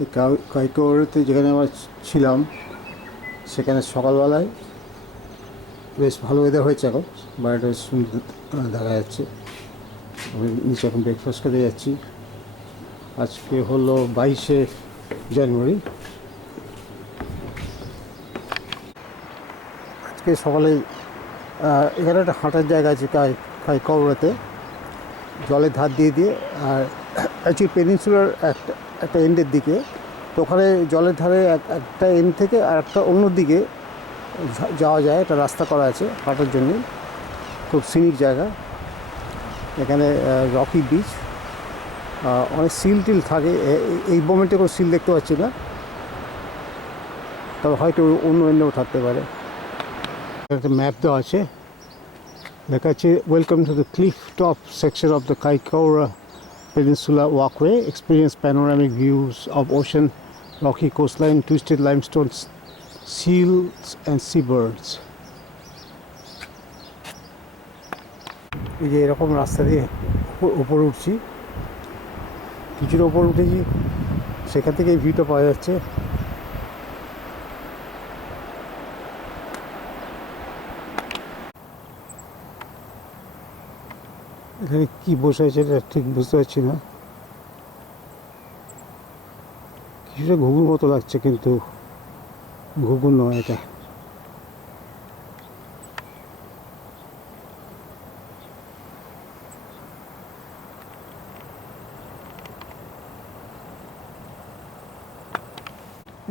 এই কাইকোয়াতে যেখানে আমরা ছিলাম সেখানে সকালবেলায় বেশ ভালো ওয়েদার হয়েছে। এখন বাইরেটা বেশ সুন্দর দেখা যাচ্ছে। আমি নিচে এখন ব্রেকফাস্ট করে যাচ্ছি। আজকে হলো 22শে জানুয়ারি। আজকে সকালে এখানে একটা হাঁটার জায়গা আছে কাইকোয়াতে, জলের ধার দিয়ে দিয়ে। আর অ্যাকচুয়ালি পেনিনসুলার একটা এন্ডের দিকে, তো ওখানে জলের ধারে একটা এন্ড থেকে আর একটা অন্য দিকে যাওয়া যায়। একটা রাস্তা করা আছে হাঁটার জন্য, খুব সিনিক জায়গা। এখানে রকি বিচ, অনেক সিল টিল থাকে। এই মোমেন্টে কোনো সিল দেখতে পাচ্ছি না, তবে হয়তো অন্য এন্ডেও থাকতে পারে। একটা ম্যাপ দেওয়া আছে, লেখা আছে welcome to the cliff top section of the Kaikoura Peninsula Walkway. Experience panoramic views of ocean, rocky coastline, twisted limestone, seals and seabirds. এই যে এরকম রাস্তা দিয়ে উপরে উঠছি, কিছুটা উপরে উঠেছি, সেখান থেকে এই ভিউটা পাওয়া যাচ্ছে। এখানে কি বসে আছে এটা ঠিক বুঝতে পারছি না, কিছুটা ঘুঘুর মতো লাগছে, কিন্তু ঘুঘুর নয় এটা।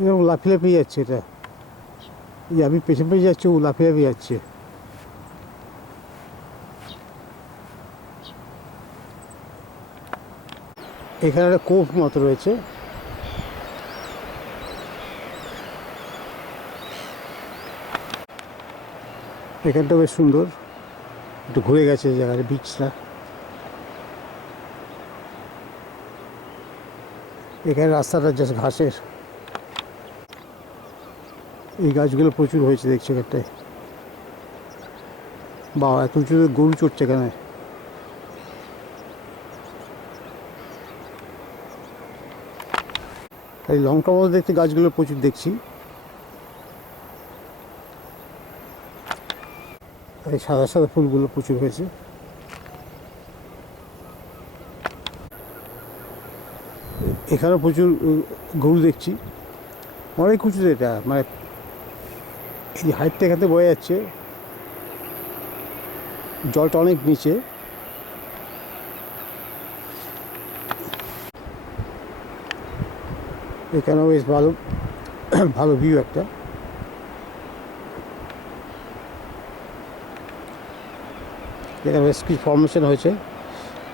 এরকম লাফিয়ে লাফিয়ে যাচ্ছে এটা। এই আমি পেছন পেছনে যাচ্ছি, ও লাফিয়ে লাফিয়ে যাচ্ছে। এখানে একটা কোভ মতো রয়েছে। এখানটা বেশ সুন্দর, একটু ঘুরে গেছে জায়গাটা, বিচটা। এখানে রাস্তাটা জাস্ট ঘাসের। এই গাছগুলো প্রচুর হয়েছে দেখছি এখানটায়। বা এত উঁচুতে গরু চড়ছে এখানে। এই লঙ্কা মতো দেখতে গাছগুলো প্রচুর দেখছি। এই সাদা সাদা ফুলগুলো প্রচুর হয়েছে। এখানেও প্রচুর গরু দেখছি, অনেক উঁচুতে। এটা মানে এই হাইটটা এখান থেকে বয়ে যাচ্ছে, জলটা অনেক নিচে। এখানেও বেশ ভালো ভালো ভিউ একটা। এখানে বেশ কিছু ফর্মেশন হয়েছে,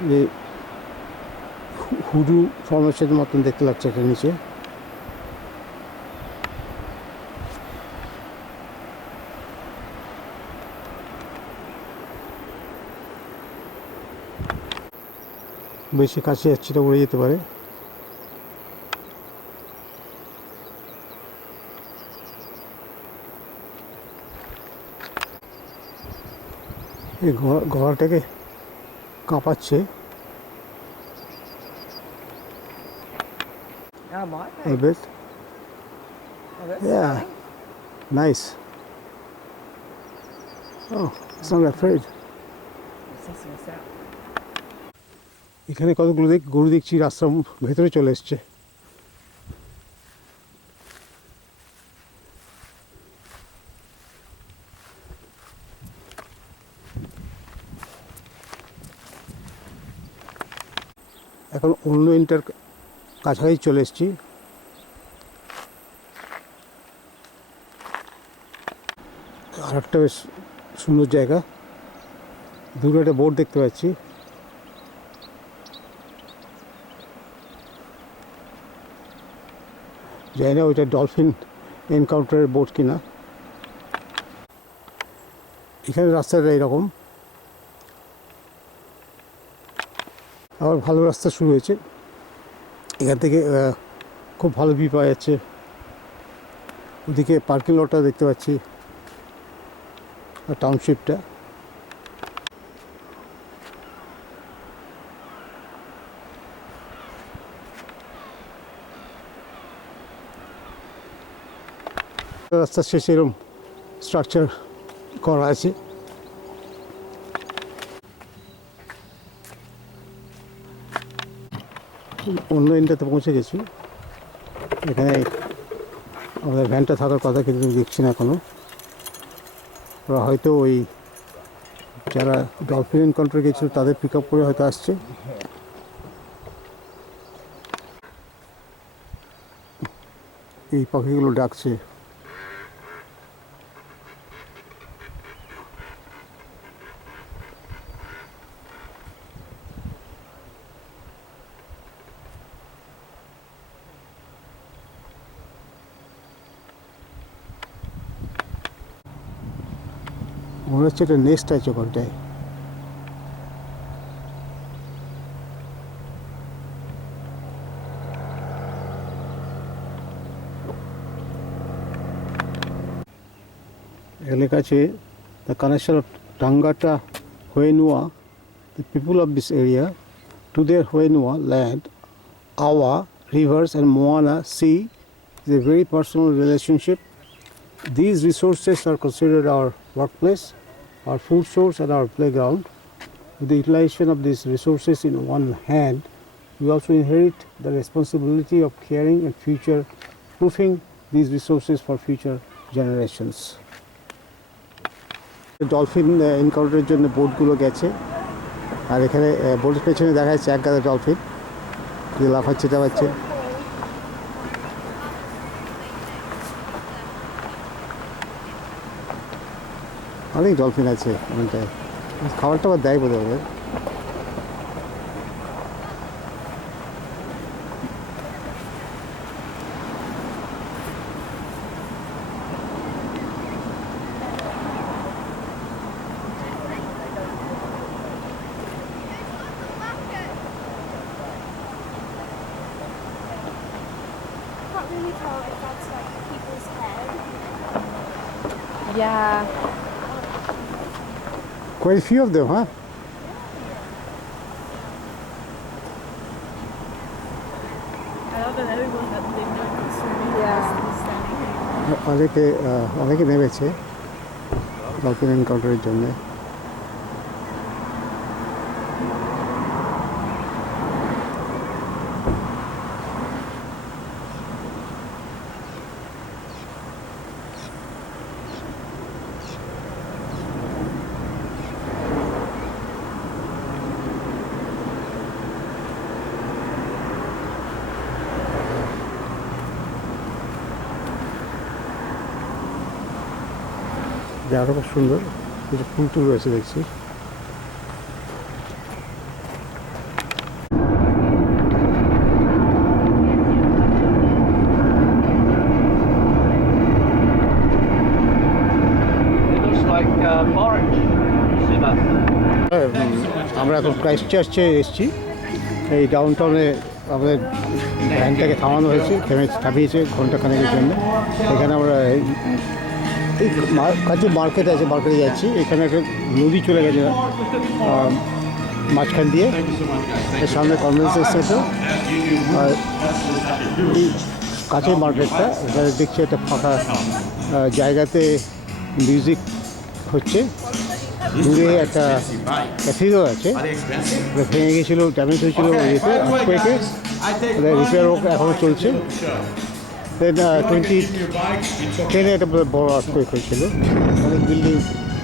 যে হুডু ফর্মেশনের মতন দেখতে লাগছে এটা নিচে। বেশি কাছে যাচ্ছি না, উড়ে যেতে পারে। এই ঘোড়াটাকে কাঁপাচ্ছে। Yeah, might A be. bit. Oh, that's Yeah. stunning. Nice. Oh, it's not afraid. It's sussing us out. এখানে কতগুলো গরু দেখছি রাস্তার ভেতরে চলে এসছে। এখন অন্য এন্টার কাছাকাছি চলে এসেছি। আর একটা বেশ সুন্দর জায়গা, দূরে একটা বোট দেখতে পাচ্ছি। জানি না ওইটা ডলফিন এনকাউন্টারের বোট কিনা। এখানে রাস্তাটা এরকম, আবার ভালো রাস্তা শুরু হয়েছে। এখান থেকে খুব ভালো ভিউ পাওয়া যাচ্ছে। ওদিকে পার্কিং লটটা দেখতে পাচ্ছি, আর টাউনশিপটা। রাস্তার শেষে এরকম স্ট্রাকচার করা আছে। অন্য এন্ডটাতে পৌঁছে গেছি। এখানে আমাদের ভ্যানটা থাকার কথা, কিন্তু দেখছি না এখনো। ওরা হয়তো ওই যারা ডলফিন এনকাউন্টারে গেছিল তাদের পিক আপ করে হয়তো আসছে। এই পাখিগুলো ডাকছে। মনে হচ্ছে একটা নেস্ট আছে ওখানটায়। লেখা আছে the connection of Tangata Hoenua, the people of this area, to their Hoenua land, Awa, rivers and Moana sea is a very personal relationship. These resources are considered our workplace, our food source and our playground. With the utilization of these resources in one hand, we also inherit the responsibility of caring and future proofing these resources for future generations. Dolphin এনকাউন্টারের জন্য বোটগুলো গেছে, আর এখানে বোটের পেছনে দেখা যাচ্ছে এক গাদা ডলফিন লাফাচ্ছে টাফাচ্ছে। অনেক ডলফিন আছে ওখানটায়, খাবার টাবার দেয় বোধ হয়। Can't really tell if that's like people's head. Yeah. Quite a few of them, huh? I love that everyone that they know is swimming. Yeah. Is standing here. অনেকে নেমেছে ডলফিন এনকাউন্টারের জন্য। জায়গাটা খুব সুন্দর, কিছু ফুল টুল রয়েছে দেখছি। আমরা এখন ক্রাইস্ট চার্চে এসেছি। এই ডাউন টাউনে আমাদের ভ্যানটাকে থামানো হয়েছে, থামিয়েছে ঘন্টাখানেকের জন্য। এখানে আমরা এই কাছে মার্কেট আছে, মার্কেটে যাচ্ছি। এখানে একটা নদী চলে গেছে মাঝখান দিয়ে, এর সামনে কনভেন্সন সেন্টার। আর এই কাছে মার্কেটটা, এখানে দেখছি একটা ফাঁকা জায়গাতে মিউজিক হচ্ছে। দূরে একটা ক্যাথিড্রাল আছে, ভেঙে গেছিলো, ড্যামেজ হয়েছিল ইয়েতে, আর্থকুয়েকে। রিপেয়ার ওয়ার্ক এখনও চলছে। দেন 2010 একটা বড় আর্থকুয়েক হয়েছিল, অনেক বিল্ডিং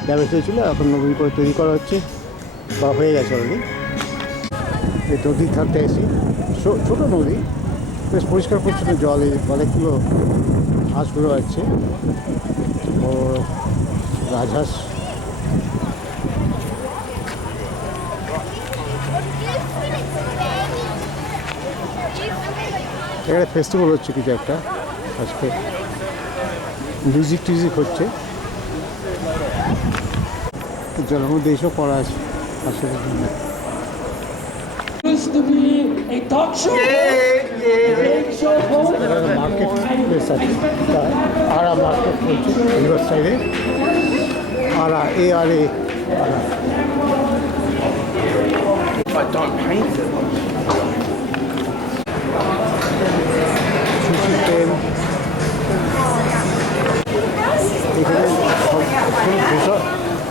ড্যামেজ হয়েছিল, এখন নতুন করে তৈরি করা হচ্ছে বা হয়ে গেছে অলরেডি। এই নদীর ধারটা এসি, ছোটো নদী, বেশ পরিষ্কার পরিচ্ছন্ন জল, অনেকগুলো হাঁস ঘুরে যাচ্ছে, বড় রাজহাঁস। এখানে ফেস্টিভ্যাল হচ্ছে কিছু একটা, আজকে মিউজিক টিউজিক হচ্ছে, জলের মধ্যে এসব করা আছে পাশের জন্য। Used to be a talk show. Big show host. Market place আছে, আরা মার্কেট বলছে রিভার সাইডে, Ara ARA Ara. I don't paint it. Sushi তেল,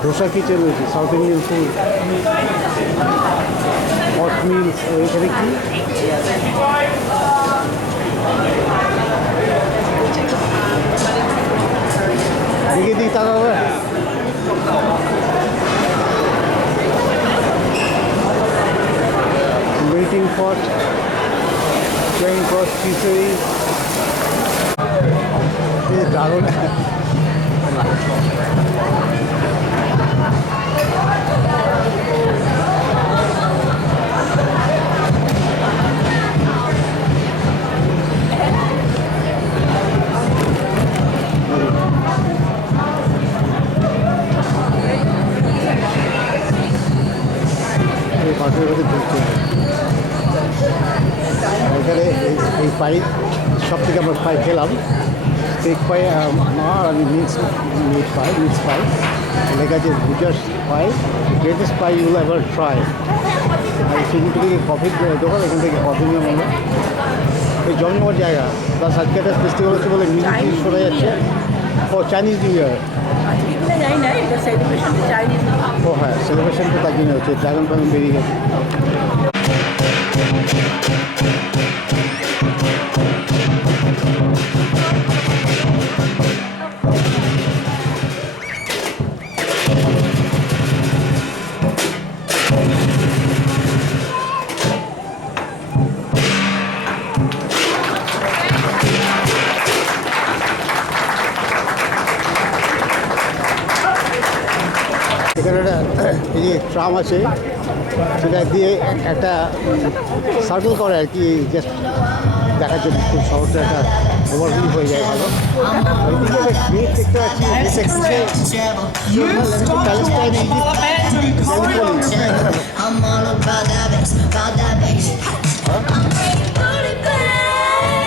ধোসা কিচেন রয়েছে, South Indian food, hot meals. এখানে কি দিকে দিকে তাকাবে। Waiting for train cross Kisari. দারুণ। পাশের মধ্যে ঢুকছে এখানে এই পাই সব থেকে আমরা পাই খেলাম, স্টেক পাই আর মিক্স পাই লেখা আছে বুজার্স পাই, গ্রেটেস্ট পাই ইউল এভার ট্রাই। আর সেখান থেকে কফির দোকান, এখান থেকে কফি নিয়ে আমরা এই জমজমার জায়গা। প্লাস আজকে একটা ফেস্টিভ্যাল হচ্ছে বলে মিউজিক শোনা যাচ্ছে। ও চাইনিজ নিউ ইয়ার। জানি না এটা সেলিব্রেশন চাইনিজ। ও হ্যাঁ, সেলিব্রেশন তো তার জন্য হচ্ছে, ড্রাগন ফ্রাগন বেরিয়ে গেছে। এখানে একটা এই যে ট্রাম আছে, সেটা দিয়ে একটা সার্কেল করে আর কি, জাস্ট দেখার জন্য খুব শহরটা একটা ওভারভিউ হয়ে যায় ভালো। ওইদিকে একটা গেট দেখতে পাচ্ছি, Palestine I'm all about that bass, about that bass.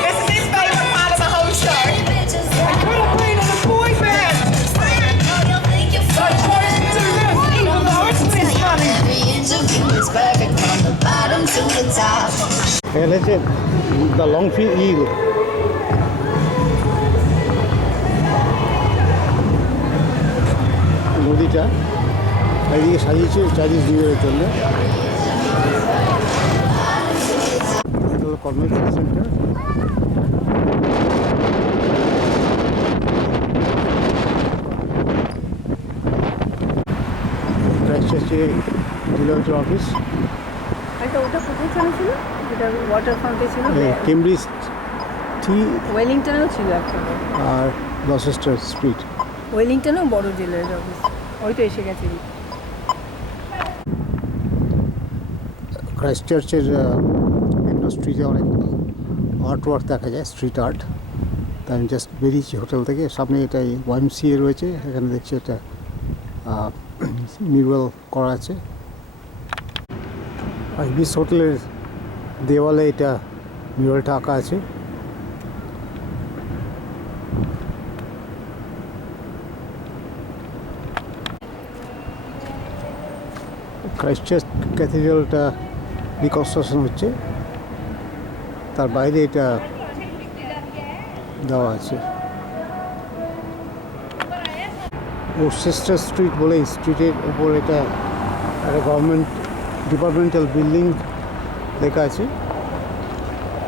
This is his favorite part of the whole show. I could have played in a boy band. Even though it's funny. Every interview is perfect from the bottom to the top. এখানে হচ্ছে the লংফি ইল। নদীটা এদিকে সাজিয়েছে Chinese new ইয়ারের জন্য। এটা হলো convention centre. ক্রাইস্টচার্চে dealer office, একটা ওটা কোথায় চালু ছিল, যেটা ওয়াটার ফ্রন্টে ছিল? কেমব্রিজ টি ওয়েলিংটনেও ছিল একটা, আর গ্লসেস্টার স্ট্রিট। ওয়েলিংটনেও বড় জেলার অফিস, ওই তো এসে গেছে। ক্রাইস্টচার্চের স্ট্রিটে অনেক আর্ট ওয়ার্ক দেখা যায়, স্ট্রিট আর্ট। তাই আমি জাস্ট বেরিয়েছি হোটেল থেকে, সামনে এটাই YMCA রয়েছে, এখানে দেখছি এটা মিউরাল করা আছে। আইবিস হোটেলের দেওয়ালে এটা মিউরালটা আঁকা আছে। ক্রাইস্টচার্চ ক্যাথিড্রালটা রিকনস্ট্রাকশন হচ্ছে, তার বাইরে এটা দেওয়া আছে। ওরচেস্টার স্ট্রিট বলে স্ট্রিটের উপর এটা একটা গভর্নমেন্ট ডিপার্টমেন্টাল বিল্ডিং লেখা আছে।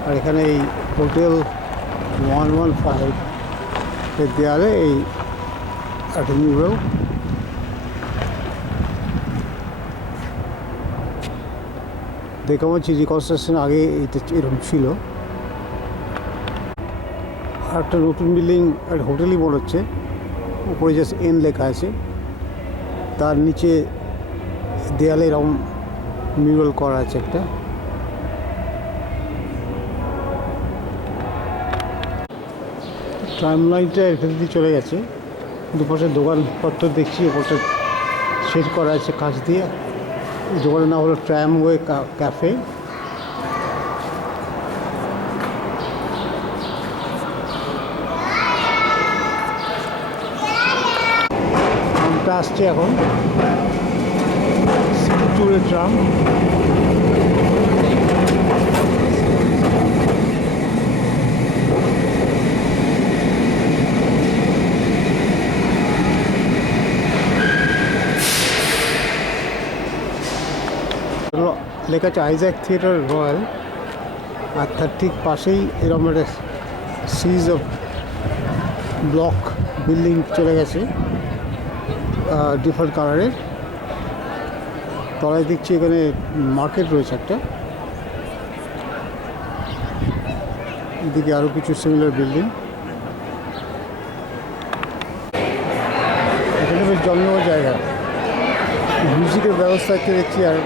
আর এখানে এই হোটেল 115 এর দেয়ালে এই একটা মিউরাল। দেখে পাচ্ছি রিকনস্ট্রাকশন আগে এটা এরকম ছিল। আর একটা নতুন বিল্ডিং, একটা হোটেলই মনে হচ্ছে, উপরে জাস্ট এন লেখা আছে, তার নিচে দেয়ালে এরকম মিউরাল করা আছে একটা। ট্রাম লাইনটা এর ভেতর দিয়ে চলে গেছে, দুপাশে দোকানপত্র দেখছি, ওপরটা সেট করা আছে কাঁচ দিয়ে। দোকানের নাম হলো ট্রামওয়ে ক্যাফে। ট্রামটা আসছে এখন, সিটি ট্যুরের ট্রাম। লেখা আছে আইজ্যাক থিয়েটার রয়্যাল, আর তার ঠিক পাশেই এরকম একটা সিরিজ অফ ব্লক বিল্ডিং চলে গেছে ডিফারেন্ট কালারের। তলায় দেখছি এখানে মার্কেট রয়েছে একটা, এদিকে আরও কিছু সিমিলার বিল্ডিং। এখানে বেশ জমজমাট জায়গা, মিউজিকের ব্যবস্থা একটা দেখছি, আর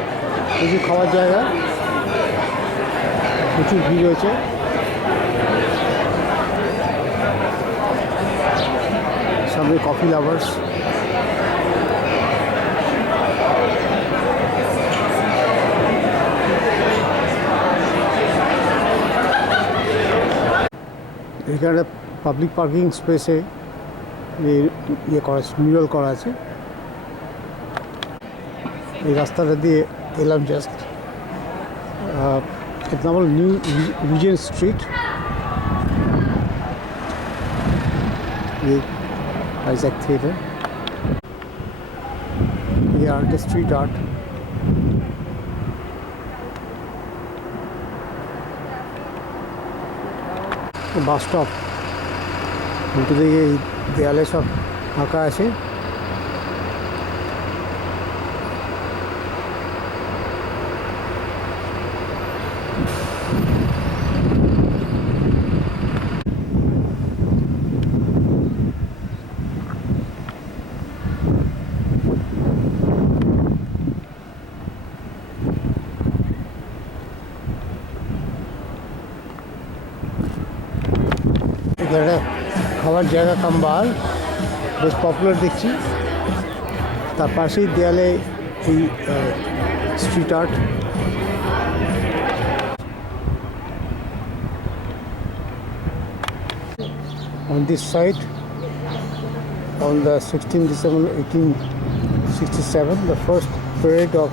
প্রচুর খাওয়ার জায়গা, প্রচুর ভিড় রয়েছে। সামনে কফি লাভার্স। এখানে পাবলিক পার্কিং স্পেসে ইয়ে করা আছে, মিউরাল করা আছে। এই রাস্তাটা দিয়ে এলাম জাস্ট। এর নাম হল new Regent Street. Isaac theatre, ये art street art. Bus stop, উল্টো দিকে এই দেয়ালে সব আঁকা আছে। এখানে খাওয়ার জায়গা কাম বার বেশ পপুলার দেখছি। তার পাশেই দেয়ালে এই street art. On this site, on the 16th December 1867, the first parade of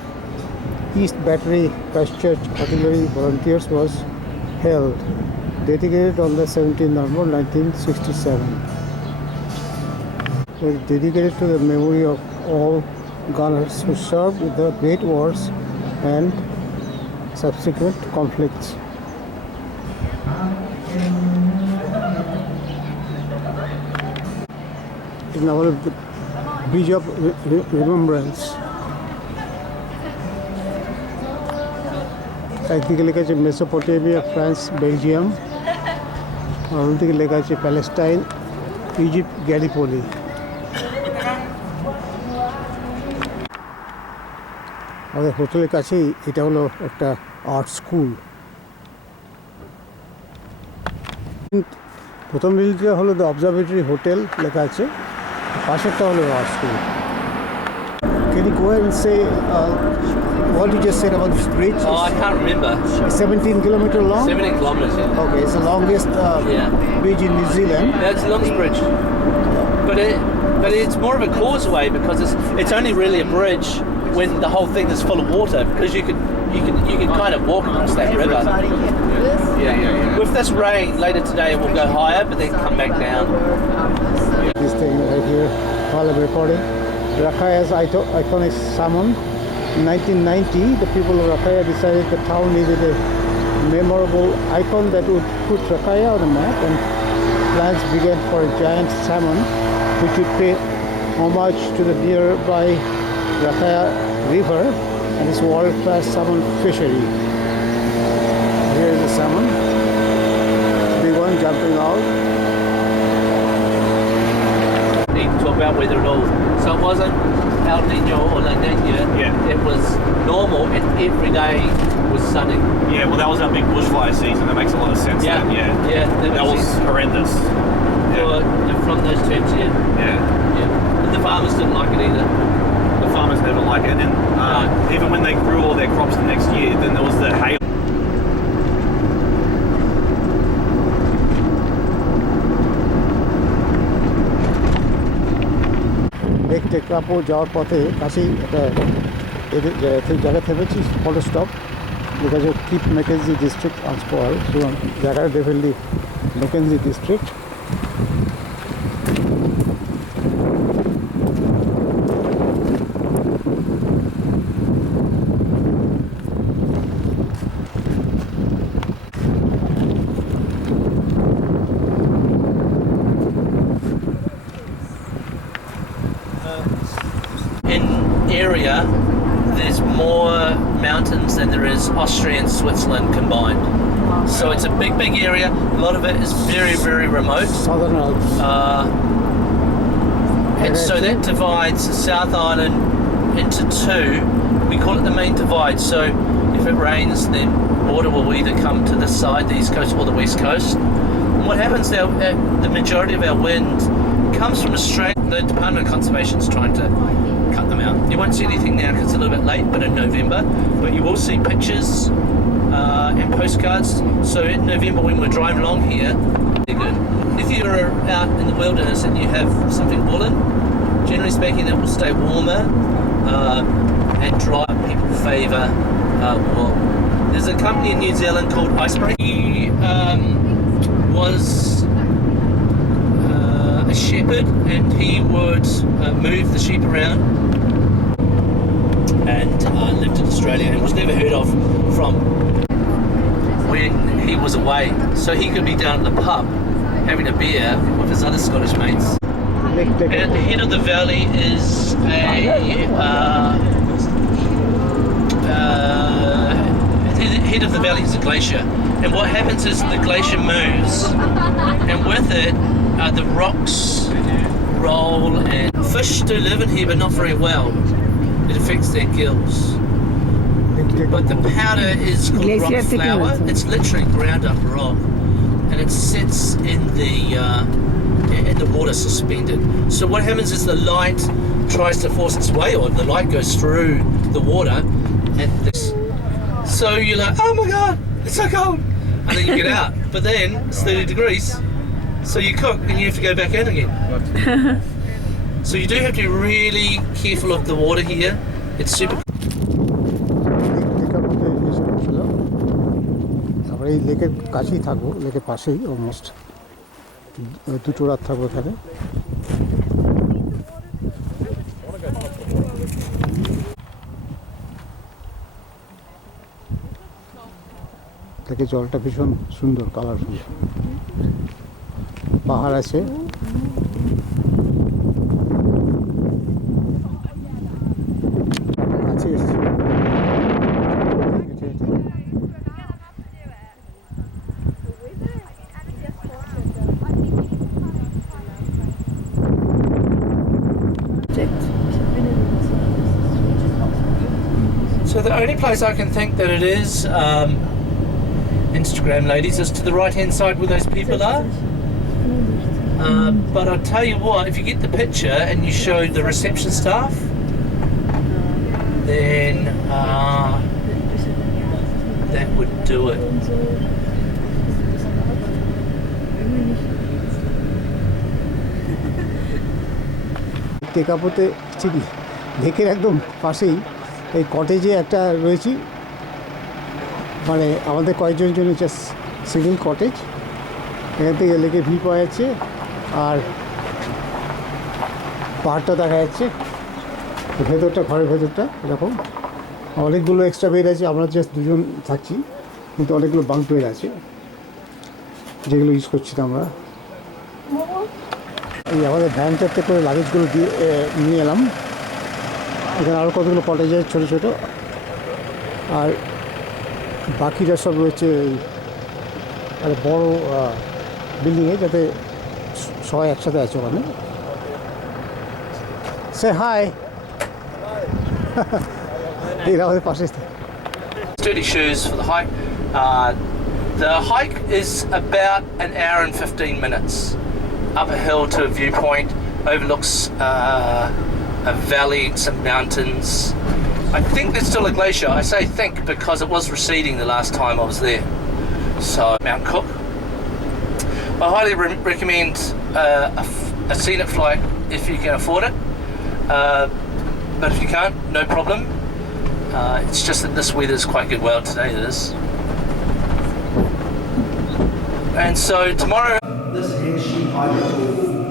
East Battery Christchurch Artillery Volunteers was held, dedicated on the 17th November 1967. It was dedicated to the memory of all gunners who served in the Great Wars and subsequent conflicts. It's now the Bridge of Remembrance. একদিকে লেখা আছে Mesopotamia, France, Belgium, আর অন্যদিকে লেখা আছে Palestine, Egypt, গ্যালিপোলি। আমাদের হোটেলের কাছেই এটা হলো একটা আর্ট স্কুল। প্রথম বিল্ডিংটা হলো দ্য অবজারভেটরি হোটেল লেখা আছে, পাশেরটা হলো art school. Can you go ahead and say what you just said about this bridge? Oh, I can't remember. 17 kilometer long? 17 kilometres, yeah. Okay, it's the longest Yeah. bridge in New Zealand. That's the longest bridge. But it's more of a causeway because it's only really a bridge when the whole thing is full of water, because you can kind of walk across that river. Yeah. With this rain later today it will go higher but then come back down. This thing right here, while I'm recording, Rakaya's iconic salmon. In 1990, the people of Rakaya decided the town needed a memorable icon that would put Rakaya on the map, and plans began for a giant salmon which would pay homage to the nearby Rakaya River and its world-class salmon fishery. Here is the salmon, big one jumping out. Need to talk about weather at all. So it wasn't El Nino or La Nina. Yeah. It was normal and every day was sunny. Yeah, well, that was our big bushfire season. That makes a lot of sense. Yeah. Then, yeah. That was horrendous. From those terms, Yeah. And the farmers didn't like it either. The farmers never like it. And No. even when they grew all their crops the next year, then there was the hail. Lake Tekapo যাওয়ার পথে কাছেই একটা জায়গা থেমেছি, photo stop, যেটা হচ্ছে keep McKenzie district আজপল। এবং জায়গাটা definitely Mackenzie district. area, there's more mountains than there is Austria and Switzerland combined. So it's a big area. A lot of it is very, very remote. Southern Alps. And so that divides the South Island into two. We call it the main divide. So if it rains, then water will either come to this side, the east coast, or the west coast. And what happens now, the majority of our wind comes from Australia. The Department of Conservation is trying to cut them out. You won't see anything now because it's a little bit late, but in November. But you will see pictures and postcards. So in November when we're driving along here, they're good. If you're out in the wilderness and you have something woolen, generally speaking it will stay warmer and dry. People favour wool. There's a company in New Zealand called Iceberg. He was a shepherd and he would move the sheep around and lived in Australia and was never heard of from when he was away. So he could be down at the pub having a beer with his other Scottish mates. And at the head of the valley is head of the valley is a glacier, and what happens is the glacier moves, and with it the rocks roll, and fish do live in here but not very well. It affects their gills. But the powder is called rock flour. It's literally ground up rock, and it sits in the water suspended. So what happens is the light tries to force its way on. The light goes through the water, and so you're like, oh my god, it's so cold, and then you get out. But then it's 30 degrees, so you cook and you have to go back in again. So you do have to be really careful of the water here. It's super. আমরা এই লেকের কাছেই থাকবো, লেকের পাশেই almost 2 রাত থাকবো এখানে। থেকে জলটা ভীষণ সুন্দর, কালারফুল, পাহাড় আছে। কাছে এসছি। So the only place I can think that it is Instagram ladies is to the right hand side where those people are. But I'll tell you what, if you get the picture and you show the reception staff, then that would do it. টেকাপোতে ঠিক লেকের একদম পাশেই এই কটেজে একটা রয়েছি, মানে আমাদের কয়েকজন জন্য জাস্ট সিঙ্গেল কটেজ। এখান থেকে লেকে ভিউ পাওয়া যাচ্ছে আর পাহাড়টা দেখা যাচ্ছে, ভেতরটা, ঘরের ভেতরটা এরকম। অনেকগুলো এক্সট্রা বেড আছে, আমরা জাস্ট দুজন থাকছি, কিন্তু অনেকগুলো বাঙ্ক বেড আছে যেগুলো ইউজ করছি না আমরা। এই আমাদের ভ্যানটাতে করে লাগেজগুলো দিয়ে নিয়ে এলাম। এখানে আরও কতগুলো কটেজ আছে ছোটো ছোটো, আর বাকিরা সব রয়েছে একটা বড়ো বিল্ডিংয়ে, যাতে সবাই একসাথে আছে ওখানে। সে হাই। এরা আমাদের পাশে। Sturdy shoes for the hike. The hike is about an hour and 15 minutes up a hill to a viewpoint, overlooks a valley, some mountains. I think there's still a glacier. I say think because it was receding the last time I was there. So Mount Cook. I highly recommend a scenic flight if you can afford it. But if you can't, no problem. It's just that this weather is quite good. Well, today it is. And so tomorrow.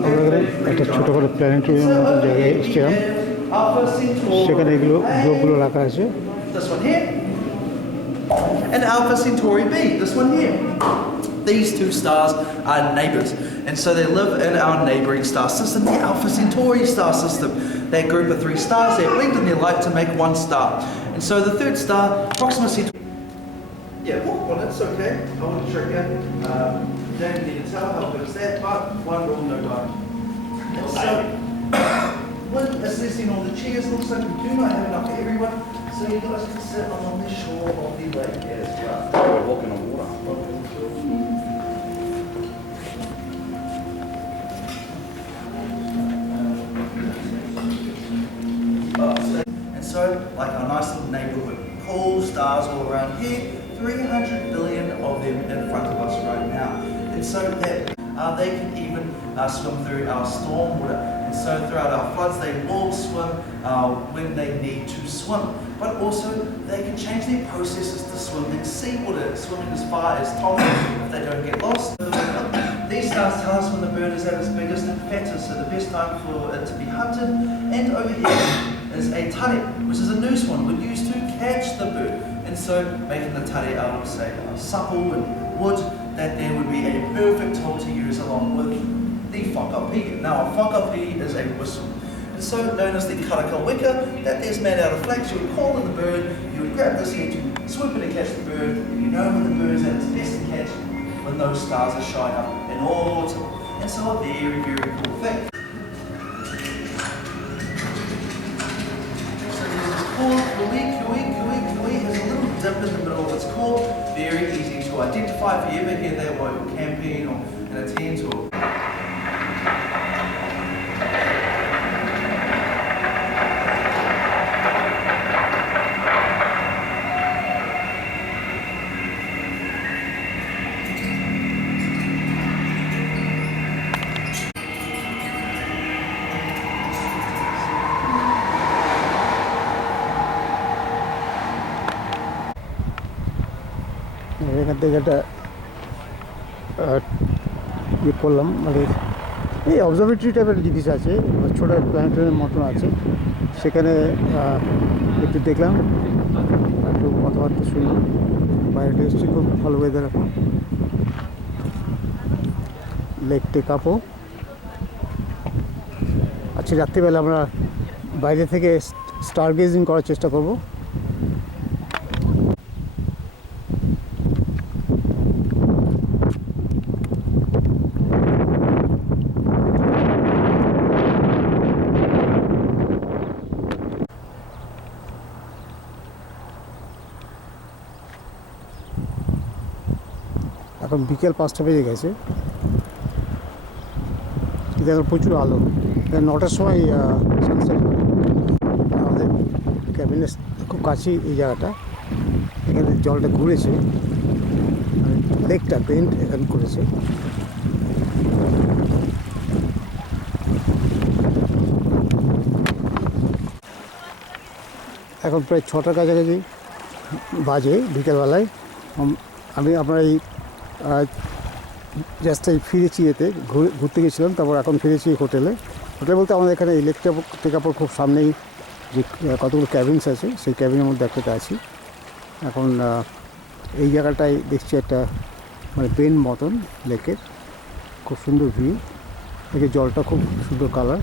আমরা একটা ছোটো করে planetarium মতো জায়গায় এসেছিলাম, সেখানে এগুলো গ্লোবগুলো রাখা আছে। This one here, and Alpha Centauri B, this one here. These two stars are neighbours, and so they live in our neighbouring star system, the Alpha Centauri star system. That group of 3 stars, they blend in their light to make one star. And so the third star, Proxima Centauri. Yeah, walk on it, it's okay. I wouldn't trick you. You don't need to tell how good it's that, but one rule, no diving. And so, when assessing all the chairs, looks like we do not have enough for everyone, so you guys can sit along the shore of the lake as well. We're walking on water. And so, like our nice little neighbourhood, cool stars all around here, 300 billion of them in front of us right now. And so that they can even swim through our storm water. And so throughout our floods, they will swim when they need to swim. But also, they can change their processes to swim in seawater, swimming as far as Tonga if they don't get lost. These stars tell us when the bird is at its biggest and fattest, so the best time for it to be hunted. And over here is a tare, which is a noose one we use to catch the bird. And so making the tare out of, say, supple and wood, that there would be a perfect tool to use along with the whakapi. Now a whakapi is a whistle. And so known as the karakaweka, that is made out of flax. You would call in the bird, you would grab this end, swoop in and catch the bird. You know when the bird is at its best to catch, when those stars are showing up in autumn. And so a very, very cool thing. So there's this called Kui has a little dip in the middle of its core, very easy to identify if you ever hear that while you're camping or in a tent or এখান থেকে একটা ইয়ে করলাম, মানে এই observatory টাইপের জিনিস আছে, ছোটো প্ল্যানেটেরিয়ামের মতন আছে, সেখানে একটু দেখলাম, একটু কথাবার্তা শুনলাম, বাইরেটা এসেছি, খুব ভালো ওয়েদার এখন, লেক টেকাপো। আজকে রাত্রিবেলা আমরা বাইরে থেকে স্টার গেজিং করার চেষ্টা করব। এখন বিকেল 5টা বেজে গেছে, কিন্তু এখন প্রচুর আলো। 9টার সময় সানসেট। আমাদের ক্যাবিনের খুব কাছেই এই জায়গাটা, এখানে জলটা ঘুরেছে, লেকটা পেন্ট এখানে করেছে। এখন প্রায় 6টার কাছাকাছি বাজে বিকেলবেলায়। আমি আপনার এই জাস্ট ফিরেছি, এতে ঘুরতে গেছিলাম, তারপর এখন ফিরেছি হোটেলে। হোটেল বলতে আমাদের এখানে এই লেক টেকাপোর খুব সামনেই যে কতগুলো ক্যাবিনস আছে, সেই ক্যাবিনের মধ্যে একটাতে আছি। এখন এই জায়গাটায় দেখছি একটা মানে পেন মতন লেকের, খুব সুন্দর ভিউ, একে জলটা খুব সুন্দর কালার।